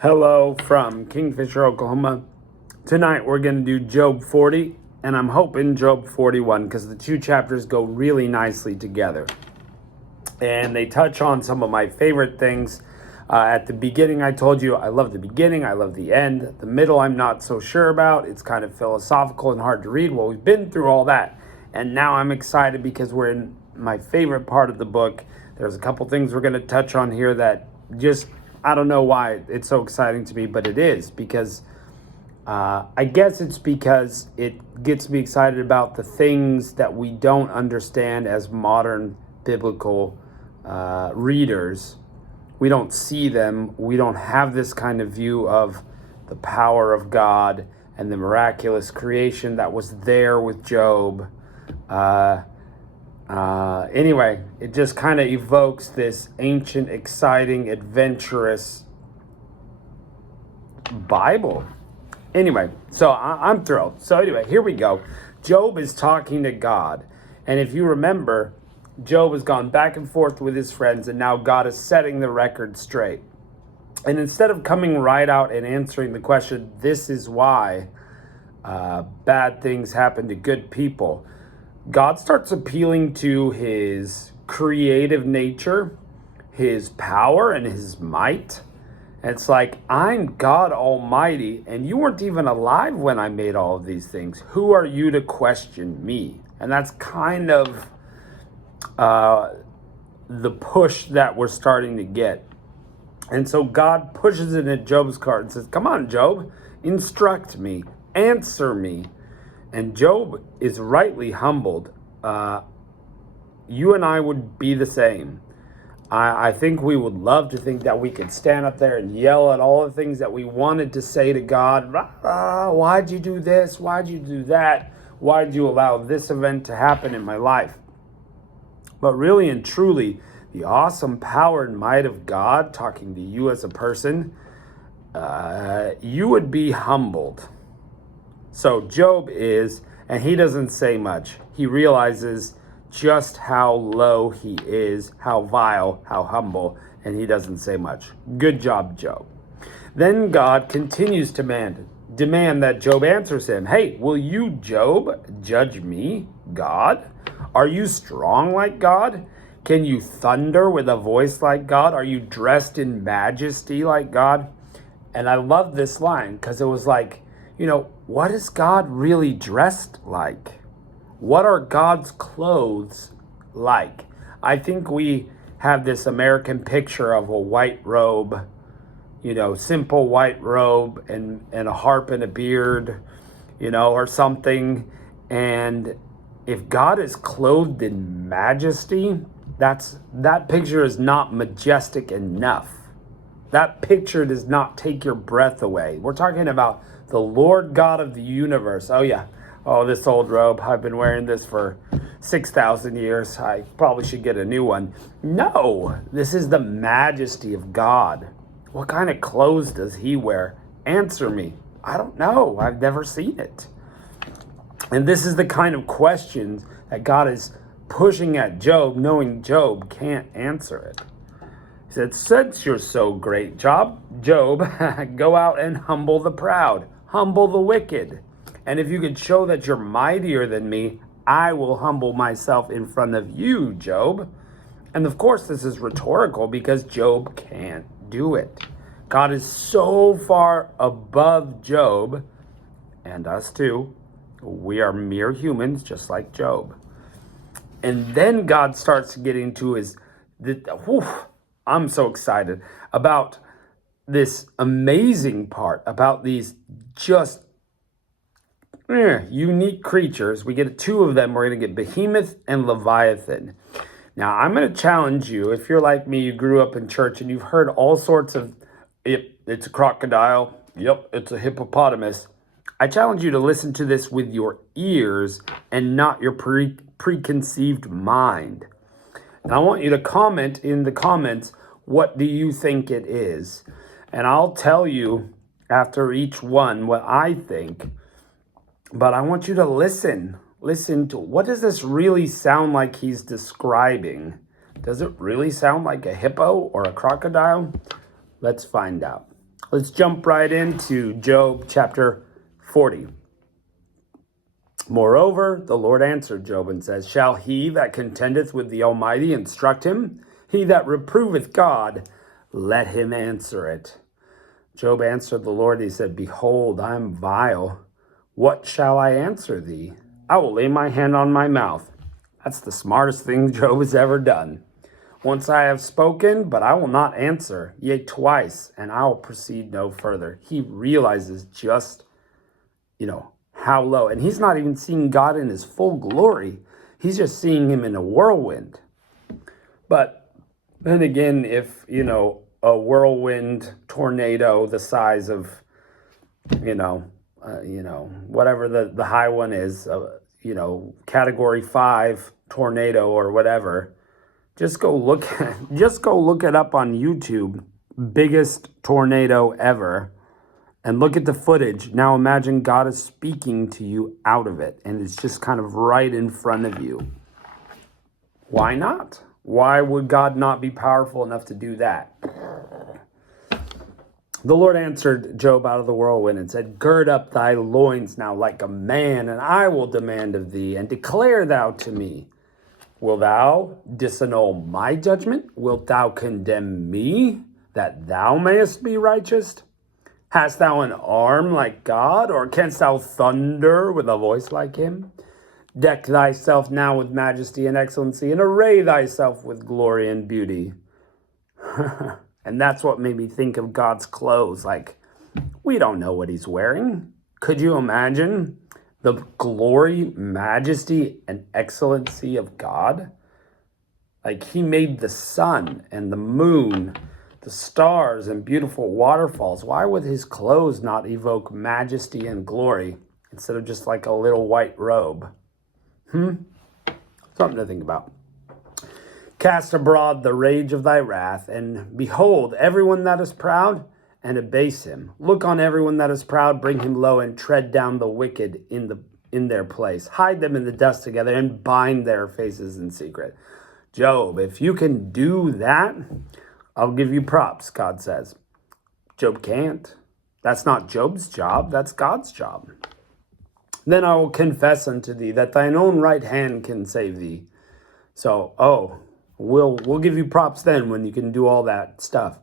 Hello from Kingfisher, Oklahoma. Tonight we're going to do Job 40, and I'm hoping Job 41 because the two chapters go really nicely together. And they touch on some of my favorite things. At the beginning, I told you I love the beginning, I love the end. The middle, I'm not so sure about. It's kind of philosophical and hard to read. Well, we've been through all that. And now I'm excited because we're in my favorite part of the book. There's a couple things we're going to touch on here that just, I don't know why it's so exciting to me, but it is because I guess it's because it gets me excited about the things that we don't understand as modern biblical readers. We don't see them. We don't have this kind of view of the power of God and the miraculous creation that was there with Job. Anyway, it just kind of evokes this ancient, exciting, adventurous Bible. Anyway, so I'm thrilled. So anyway, here we go. Job is talking to God. And if you remember, Job has gone back and forth with his friends, and now God is setting the record straight. And instead of coming right out and answering the question, this is why bad things happen to good people, God starts appealing to his creative nature, his power, and his might. And it's like, I'm God Almighty, and you weren't even alive when I made all of these things. Who are you to question me? And that's kind of the push that we're starting to get. And so God pushes it in Job's cart and says, come on, Job, instruct me, answer me. And Job is rightly humbled. You and I would be the same. I think we would love to think that we could stand up there and yell at all the things that we wanted to say to God. Why'd you do this? Why'd you do that? Why'd you allow this event to happen in my life? But really and truly, the awesome power and might of God talking to you as a person, you would be humbled. So Job is, and he doesn't say much. He realizes just how low he is, how vile, how humble, and he doesn't say much. Good job, Job. Then God continues to demand that Job answers him. Hey, will you, Job, judge me, God? Are you strong like God? Can you thunder with a voice like God? Are you dressed in majesty like God? And I love this line because it was like, what is God really dressed like? What are God's clothes like? I think we have this American picture of a white robe, simple white robe and a harp and a beard, or something. And if God is clothed in majesty, that picture is not majestic enough. That picture does not take your breath away. We're talking about the Lord God of the universe. Oh, yeah. Oh, this old robe. I've been wearing this for 6,000 years. I probably should get a new one. No, this is the majesty of God. What kind of clothes does he wear? Answer me. I don't know. I've never seen it. And this is the kind of questions that God is pushing at Job, knowing Job can't answer it. He said, since you're so great, Job, go out and humble the proud, humble the wicked. And if you could show that you're mightier than me, I will humble myself in front of you, Job. And of course, this is rhetorical because Job can't do it. God is so far above Job, and us too. We are mere humans, just like Job. And then God starts getting to I'm so excited about this amazing part, about these just unique creatures. We get two of them. We're going to get Behemoth and Leviathan. Now, I'm going to challenge you. If you're like me, you grew up in church and you've heard all sorts of, yep, it's a crocodile. Yep, it's a hippopotamus. I challenge you to listen to this with your ears and not your preconceived mind. And I want you to comment in the comments, what do you think it is? And I'll tell you after each one what I think. But I want you to listen. Listen to, what does this really sound like he's describing? Does it really sound like a hippo or a crocodile? Let's find out. Let's jump right into Job chapter 40. Moreover, the Lord answered Job and says, Shall he that contendeth with the Almighty instruct him? He that reproveth God, let him answer it. Job answered the Lord, he said, Behold, I am vile. What shall I answer thee? I will lay my hand on my mouth. That's the smartest thing Job has ever done. Once I have spoken, but I will not answer, yea, twice, and I will proceed no further. He realizes just, how low. And he's not even seeing God in his full glory. He's just seeing him in a whirlwind. But then again, if, a whirlwind tornado the size of, whatever the high one is, category 5 tornado or whatever, just go look it up on YouTube, biggest tornado ever, and look at the footage. Now imagine God is speaking to you out of it, and it's just kind of right in front of you. Why not? Why would God not be powerful enough to do that? The Lord answered Job out of the whirlwind and said, Gird up thy loins now like a man, and I will demand of thee, and declare thou to me. Wilt thou disannul my judgment? Wilt thou condemn me, that thou mayest be righteous? Hast thou an arm like God, or canst thou thunder with a voice like him? Deck thyself now with majesty and excellency, and array thyself with glory and beauty. And that's what made me think of God's clothes. Like, we don't know what he's wearing. Could you imagine the glory, majesty, and excellency of God? Like, he made the sun and the moon, the stars and beautiful waterfalls. Why would his clothes not evoke majesty and glory instead of just like a little white robe? Something to think about. Cast abroad the rage of thy wrath, and behold everyone that is proud, and abase him. Look on everyone that is proud, bring him low, and tread down the wicked in their place. Hide them in the dust together, and bind their faces in secret. Job, if you can do that, I'll give you props, God says. Job can't. That's not Job's job. That's God's job. Then I will confess unto thee that thine own right hand can save thee. So, we'll give you props then when you can do all that stuff.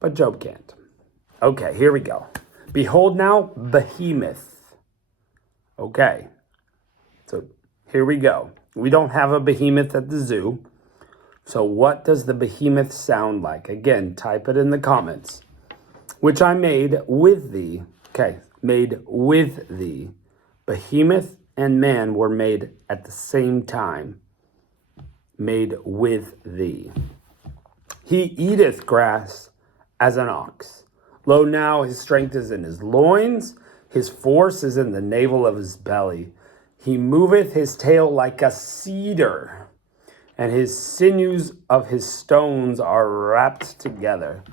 But Job can't. Okay, here we go. Behold now, behemoth. Okay, so here we go. We don't have a behemoth at the zoo. So what does the behemoth sound like? Again, type it in the comments. Which I made with thee. Okay, made with thee. Behemoth and man were made at the same time. Made with thee. He eateth grass as an ox. Lo, now his strength is in his loins. His force is in the navel of his belly. He moveth his tail like a cedar, and his sinews of his stones are wrapped together.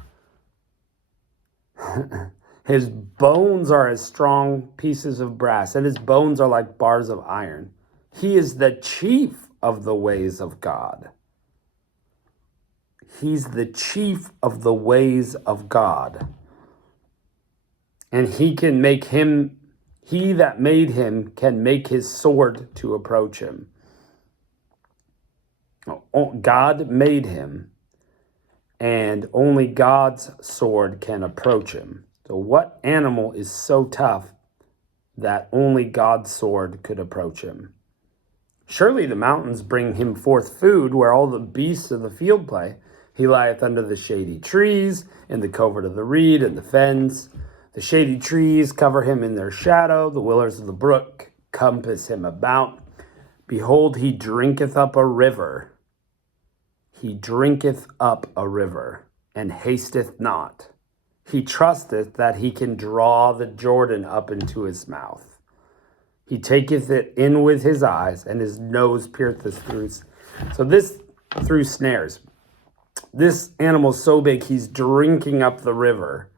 His bones are as strong pieces of brass, and his bones are like bars of iron. He is the chief of the ways of God. He's the chief of the ways of God. And he that made him can make his sword to approach him. God made him, and only God's sword can approach him. So what animal is so tough that only God's sword could approach him? Surely the mountains bring him forth food, where all the beasts of the field play. He lieth under the shady trees, in the covert of the reed and the fens. The shady trees cover him in their shadow. The willows of the brook compass him about. Behold, he drinketh up a river. He drinketh up a river, and hasteth not. He trusteth that he can draw the Jordan up into his mouth. He taketh it in with his eyes, and his nose pierceth through. So this through snares. This animal's so big, he's drinking up the river.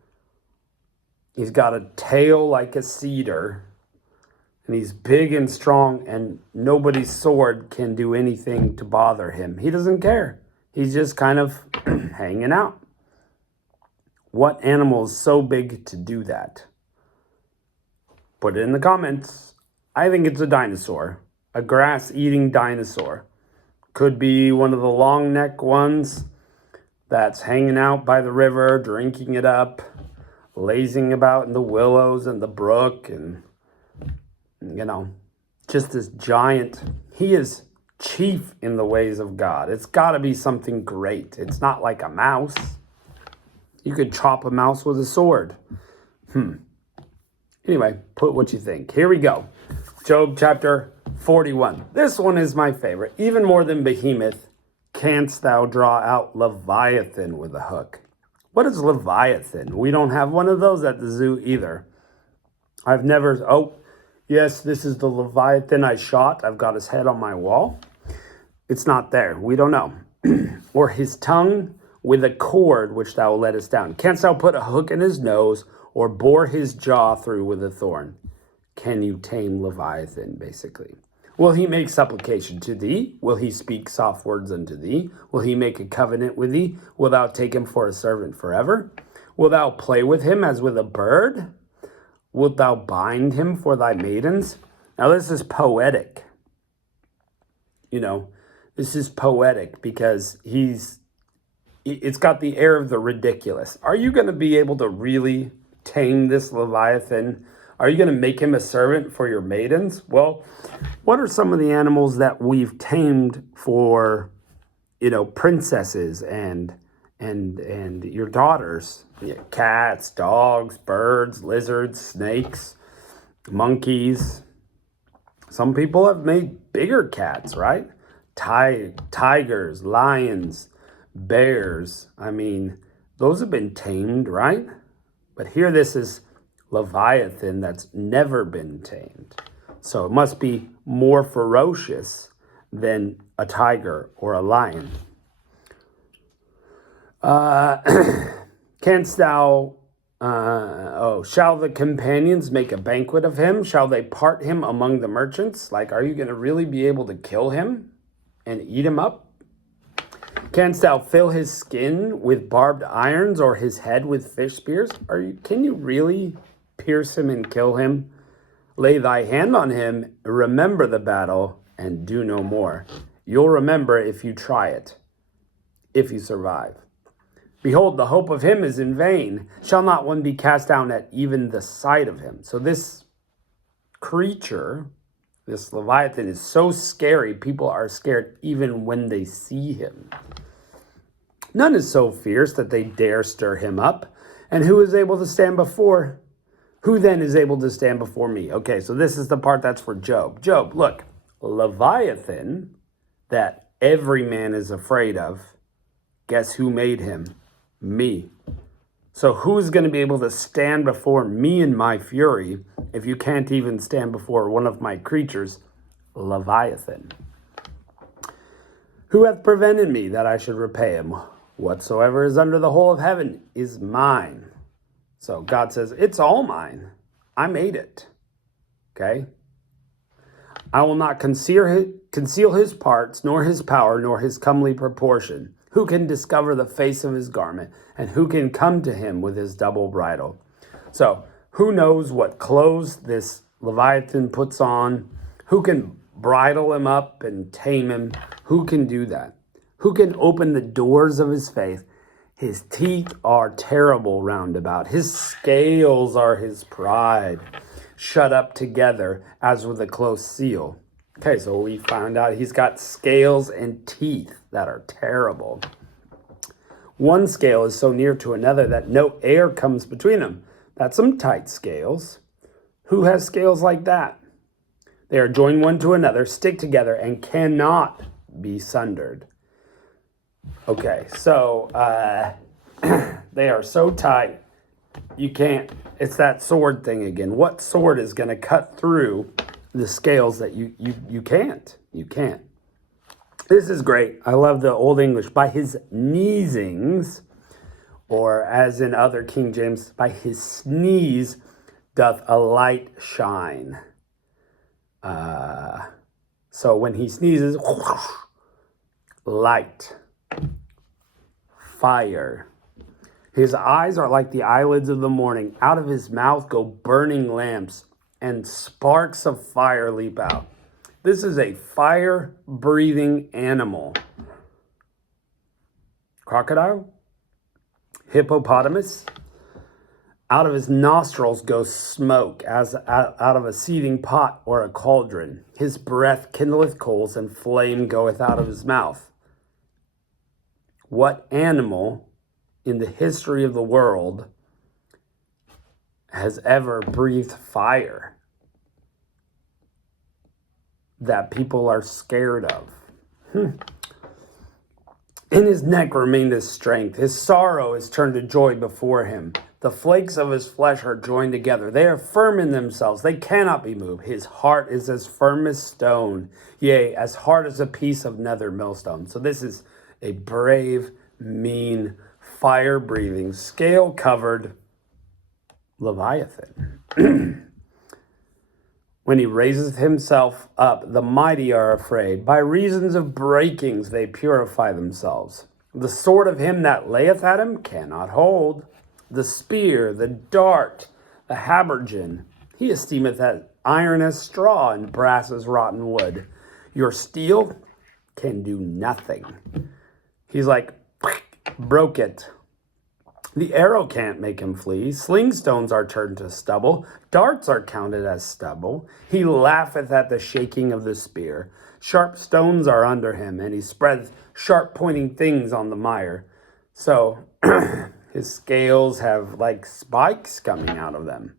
He's got a tail like a cedar, and he's big and strong, and nobody's sword can do anything to bother him. He doesn't care. He's just kind of hanging out. What animal is so big to do that? Put it in the comments. I think it's a dinosaur, a grass-eating dinosaur. Could be one of the long neck ones that's hanging out by the river, drinking it up, lazing about in the willows and the brook, and, just this giant. He is chief in the ways of God. It's got to be something great. It's not like a mouse. You could chop a mouse with a sword. Anyway, put what you think. Here we go. Job chapter 41. This one is my favorite. Even more than Behemoth, canst thou draw out Leviathan with a hook? What is Leviathan? We don't have one of those at the zoo either. I've never... Oh, yes, this is the Leviathan I shot. I've got his head on my wall. It's not there. We don't know. Or his tongue with a cord which thou lettest down. Canst thou put a hook in his nose or bore his jaw through with a thorn? Can you tame Leviathan, basically? Will he make supplication to thee? Will he speak soft words unto thee? Will he make a covenant with thee? Wilt thou take him for a servant forever? Wilt thou play with him as with a bird? Wilt thou bind him for thy maidens? Now this is poetic. This is poetic because it's got the air of the ridiculous. Are you going to be able to really tame this Leviathan? Are you going to make him a servant for your maidens? Well, what are some of the animals that we've tamed for, princesses and your daughters? Cats, dogs, birds, lizards, snakes, monkeys. Some people have made bigger cats, right? Tigers, lions, bears. Those have been tamed, right? But here this is Leviathan that's never been tamed. So it must be more ferocious than a tiger or a lion. Canst thou, shall the companions make a banquet of him? Shall they part him among the merchants? Are you going to really be able to kill him and eat him up? Canst thou fill his skin with barbed irons or his head with fish spears? Can you really pierce him and kill him? Lay thy hand on him, remember the battle, and do no more. You'll remember if you try it, if you survive. Behold, the hope of him is in vain. Shall not one be cast down at even the sight of him? So this creature, this Leviathan, is so scary, people are scared even when they see him. None is so fierce that they dare stir him up. And who is able to stand before? Who then is able to stand before me? Okay, so this is the part that's for Job. Job, look, Leviathan, that every man is afraid of, guess who made him? Me. So who's going to be able to stand before me in my fury if you can't even stand before one of my creatures, Leviathan? Who hath prevented me that I should repay him? Whatsoever is under the whole of heaven is mine. So God says, it's all mine. I made it. Okay? I will not conceal his parts, nor his power, nor his comely proportion. Who can discover the face of his garment? And who can come to him with his double bridle? So, who knows what clothes this Leviathan puts on? Who can bridle him up and tame him? Who can do that? Who can open the doors of his face? His teeth are terrible round about. His scales are his pride, shut up together as with a close seal. Okay, so we found out he's got scales and teeth that are terrible. One scale is so near to another that no air comes between them. That's some tight scales. Who has scales like that? They are joined one to another, stick together, and cannot be sundered. Okay, so they are so tight, you can't, it's that sword thing again. What sword is going to cut through the scales that you can't? You can't. This is great. I love the Old English. By his sneezings, or as in other King James, by his sneeze doth a light shine. So when he sneezes, light, fire. His eyes are like the eyelids of the morning. Out of his mouth go burning lamps, and sparks of fire leap out. This is a fire-breathing animal. Crocodile? Hippopotamus? Out of his nostrils goes smoke, as out of a seething pot or a cauldron. His breath kindleth coals, and flame goeth out of his mouth. What animal in the history of the world has ever breathed fire that people are scared of? In his neck remained his strength. His sorrow is turned to joy before him. The flakes of his flesh are joined together. They are firm in themselves. They cannot be moved. His heart is as firm as stone, yea, as hard as a piece of nether millstone. So this is a brave, mean, fire-breathing, scale-covered Leviathan. When he raiseth himself up, the mighty are afraid. By reasons of breakings they purify themselves. The sword of him that layeth at him cannot hold. The spear, the dart, the habergeon, he esteemeth that iron as straw and brass as rotten wood. Your steel can do nothing. He's like, broke it. The arrow can't make him flee. Sling stones are turned to stubble. Darts are counted as stubble. He laugheth at the shaking of the spear. Sharp stones are under him, and he spreadeth sharp pointing things on the mire. So his scales have like spikes coming out of them.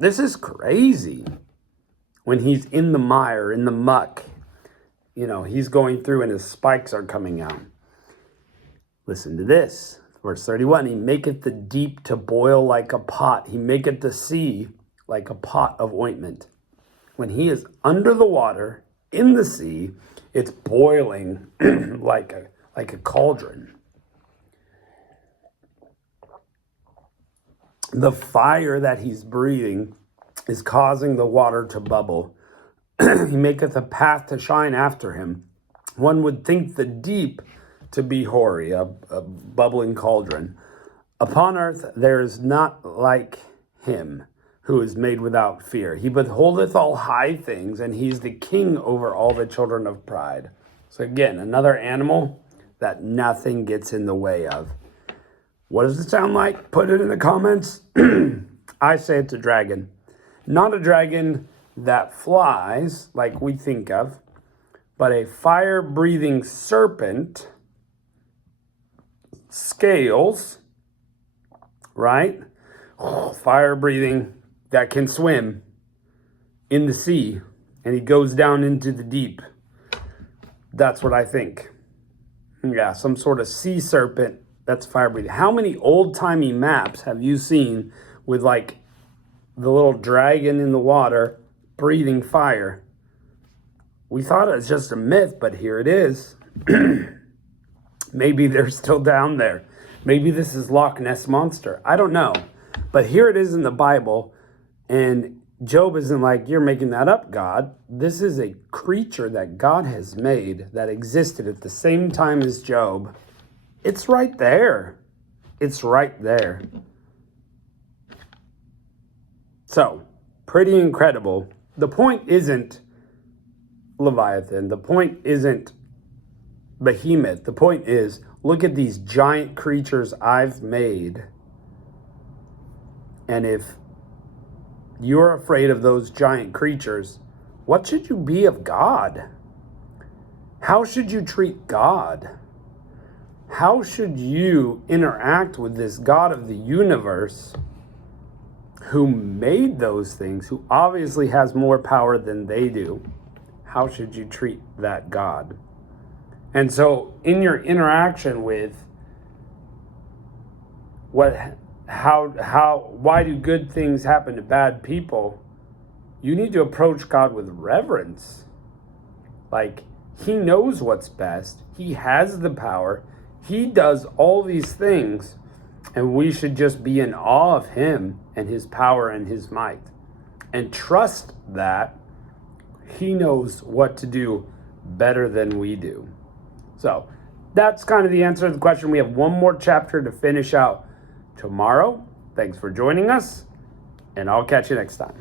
This is crazy. When he's in the mire, in the muck, he's going through and his spikes are coming out. Listen to this. Verse 31, he maketh the deep to boil like a pot. He maketh the sea like a pot of ointment. When he is under the water, in the sea, it's boiling like a cauldron. The fire that he's breathing is causing the water to bubble. He maketh a path to shine after him. One would think the deep to be hoary, a bubbling cauldron. Upon earth there is not like him who is made without fear. He beholdeth all high things, and he's the king over all the children of pride. So again, another animal that nothing gets in the way of. What does it sound like? Put it in the comments. I say it's a dragon. Not a dragon that flies like we think of, but a fire-breathing serpent, scales, right? Fire-breathing that can swim in the sea, and he goes down into the deep. That's what I think. Yeah, some sort of sea serpent that's fire-breathing. How many old-timey maps have you seen with like the little dragon in the water breathing fire? We thought it was just a myth, but here it is. Maybe they're still down there. Maybe this is Loch Ness Monster. I don't know. But here it is in the Bible, and Job isn't like, you're making that up, God. This is a creature that God has made that existed at the same time as Job. It's right there. It's right there. So, pretty incredible. The point isn't Leviathan. The point isn't Behemoth. The point is, look at these giant creatures I've made. And if you're afraid of those giant creatures, what should you be of God? How should you treat God? How should you interact with this God of the universe who made those things, who obviously has more power than they do? How should you treat that God? And so in your interaction with why do good things happen to bad people, you need to approach God with reverence. Like, he knows what's best. He has the power. He does all these things, and we should just be in awe of him and his power and his might, and trust that he knows what to do better than we do. So that's kind of the answer to the question. We have one more chapter to finish out tomorrow. Thanks for joining us, and I'll catch you next time.